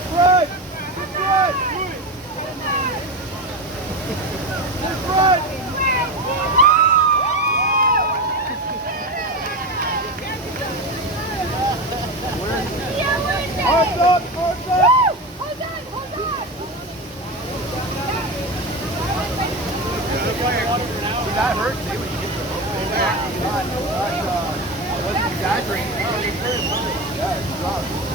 front! Get front! Get front! Arms up! Arms up! Hold on! Hold on! That hurts me when you get the wasn't exaggerating. Yeah, it's rough.